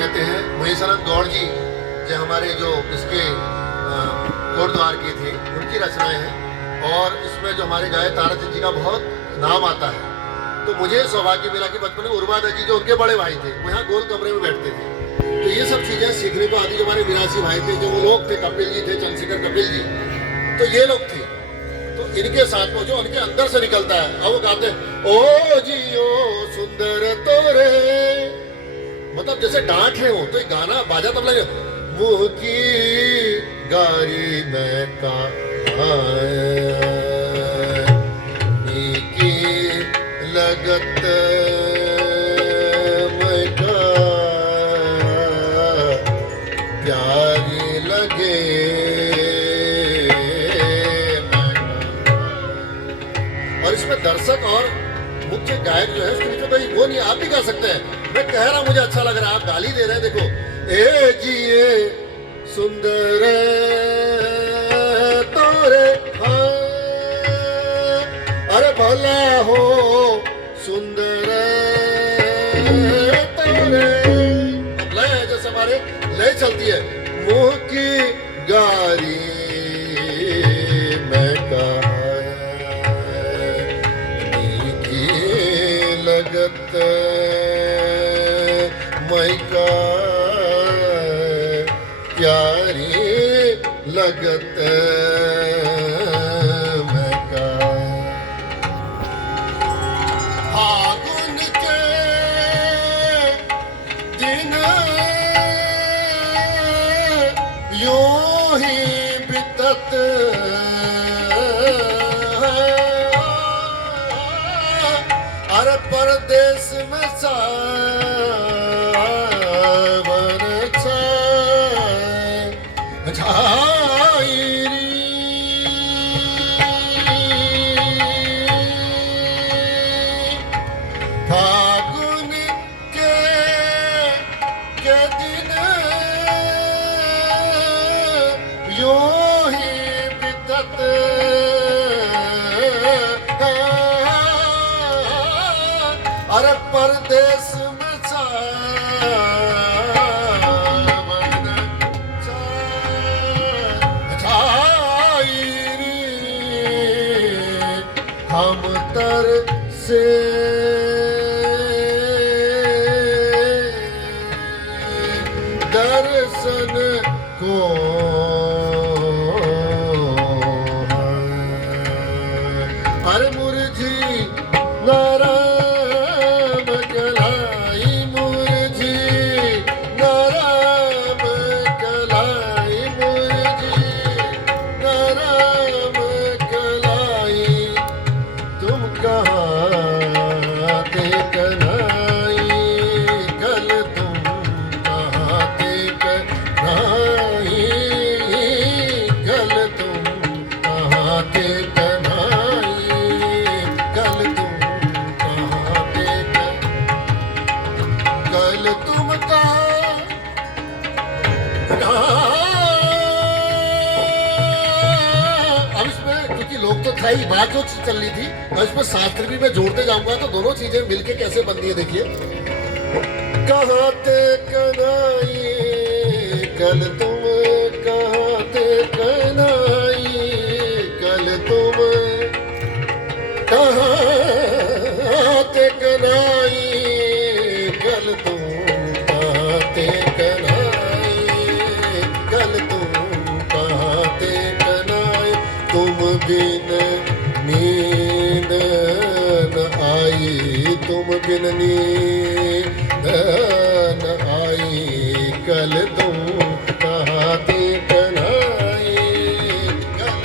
कहते हैं महेशानंद गौड़ जी जो हमारे जो इसके गुरुद्वार के थे, उनकी रचनाएं हैं। और इसमें जो हमारे गाय ताराचंद जी का बहुत नाम आता है। तो मुझे सौभाग्य मिला कि बचपन में उर्मा जी जो उनके बड़े भाई थे, वो यहाँ गोल कमरे में बैठते थे। तो ये सब चीजें सीखने को आती। जो हमारे विरासी भाई थे, जो वो लोग थे, कपिल जी थे, चंद्रशेखर कपिल जी, तो ये लोग थे। तो इनके साथ में जो उनके अंदर से निकलता है, अब वो गाते हैं ओ जी ओ सुंदर तोरे, मतलब जैसे डांट रहे हो तो ये गाना बाजा तब लगे मुँह की गारी में का की लगत में का प्यारी लगे। और इसमें दर्शक और मुख्य गायक जो है उसके बीच में भाई वो नहीं, आप भी गा सकते हैं। मैं कह रहा हूं मुझे अच्छा लग रहा है, आप गाली दे रहे हैं। देखो ए जी ए सुंदर तोरे हाँ, अरे भला हो सुंदर तोरे। अब लय है, जैसे हमारे लय चलती है मुँह की गारी मैं कहा लगत मैका प्यारी लगत मैका। फागुन के दिन यूं ही बितत अरे परदेश में सावन छाई फागुन के दिन यूं ही बितत अरे परदेश में सावन छाई हम तर से दर्शन को हर मुरझी नारा ही बात जो चल रही थी और इसमें शास्त्र भी मैं जोड़ते जाऊंगा तो दोनों चीजें मिलके कैसे बनती है। देखिए कहते कनाई कल तुम कहते कनाई कल तुम कहते कनाई कल तुम कहते कनाई कल तुम कहते कनाई तुम बिन नींद न आई तुम बिन नींद न आई कल तुम कहते कनाई कल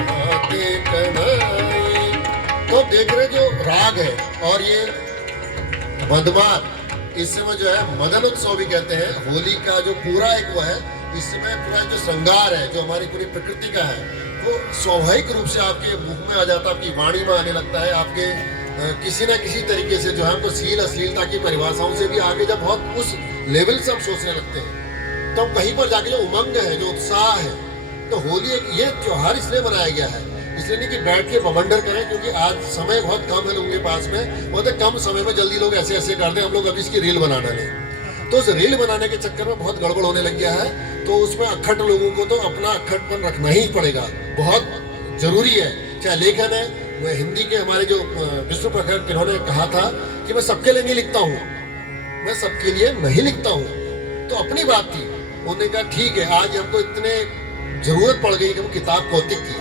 कहते कनाई। तो देख रहे जो राग है और ये मधमार, इसमें जो है मदन उत्सव भी कहते हैं। होली का जो पूरा एक वो है, इसमें पूरा जो श्रृंगार है जो हमारी पूरी प्रकृति का है वो स्वाभाविक रूप से आपके मुख में आ जाता है, आपकी वाणी में आने लगता है। आपके किसी ना किसी तरीके से जो है हमको सील अश्लीलता की परिभाषाओं से भी आगे जब बहुत उस लेवल से हम सोचने लगते हैं तो हम कहीं पर जाके जो उमंग है, जो उत्साह है, तो होली एक ये त्योहार इसलिए मनाया गया है, इसलिए नहीं कि बैठ के बवंडर करें, क्योंकि आज समय बहुत कम है लोगों के पास में, बहुत कम समय में जल्दी लोग ऐसे ऐसे कर दें, हम लोग अभी इसकी रील बना डालें। तो उस रील बनाने के चक्कर में बहुत गड़बड़ होने लग गया है। तो उसमें अक्खट लोगों को तो अपना अक्खटपन रखना ही पड़ेगा, बहुत जरूरी है। चाहे लेखन है, वो हिंदी के हमारे जो विष्णु प्रखर इन्होंने कहा था कि मैं सबके लिए नहीं लिखता हूँ, मैं सबके लिए नहीं लिखता हूँ। तो अपनी बात थी, उन्होंने कहा ठीक है, आज हमको इतने जरूरत पड़ गई कि हम किताब कौतिक की,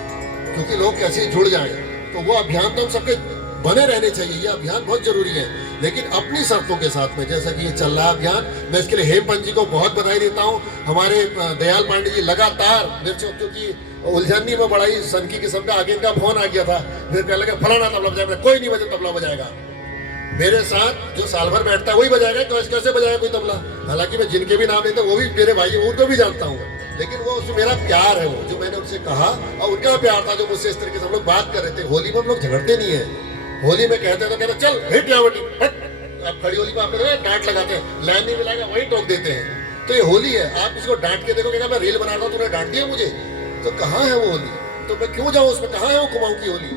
क्योंकि लोग कैसे जुड़ जाएं। तो वो अभियान तो हम सबके बने रहने चाहिए, ये अभियान बहुत जरूरी है, लेकिन अपनी शर्तों के साथ में, जैसा कि ये चल रहा है अभियान। मैं इसके लिए हेमपंत जी को बहुत बधाई देता हूँ। हमारे दयाल पांडे जी लगातार क्योंकि उलझनी में बड़ा ही सनकी किस्म का आगे इनका फोन आ गया था, फिर कहने लगे फलाना तबला बजाएगा, कोई नहीं बजे तबला बजाएगा। मेरे साथ जो साल भर बैठता है वही बजाएगा, तो कैसे बजाएगा कोई तबला। हालांकि मैं जिनके भी नाम लेता हूँ वो भी मेरे भाई, उनको भी जानता हूँ, लेकिन वो उसमें मेरा प्यार है, वो जो मैंने उनसे कहा, और उनका प्यार था जो मुझसे इस तरीके से हम लोग बात कर रहे थे। होली में हम लोग झगड़ते नहीं है, होली में कहते तो कहते चल हिट यावटी हट। अब खड़ी होली पे आप डांट लगाते हैं, लाइन नहीं मिलाएगा वही टोक देते हैं। तो ये होली है, आप इसको डांट के देखोगे, मैं रील बना रहा हूँ तूने डांट दिया मुझे, तो कहाँ है वो होली? तो मैं क्यों जाऊँ उसमें, कहाँ है वो कुमाऊं की होली?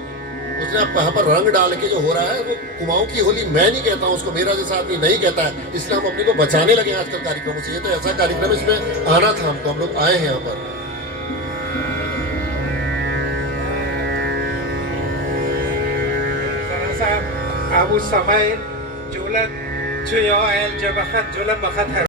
उसने यहाँ पर रंग डाल के जो हो रहा है वो कुमाऊं की होली मैं नहीं कहता हूँ उसको, मेरा जैसा आदमी नहीं कहता है, इसलिए हम अपने को बचाने लगे आजकल कार्यक्रमों से। ये तो ऐसा कार्यक्रम है, इसमें आना था हमको, हम लोग आए हैं यहाँ पर। Abu Samail, Julat, Chuyo El Jabahat, Julat Bakat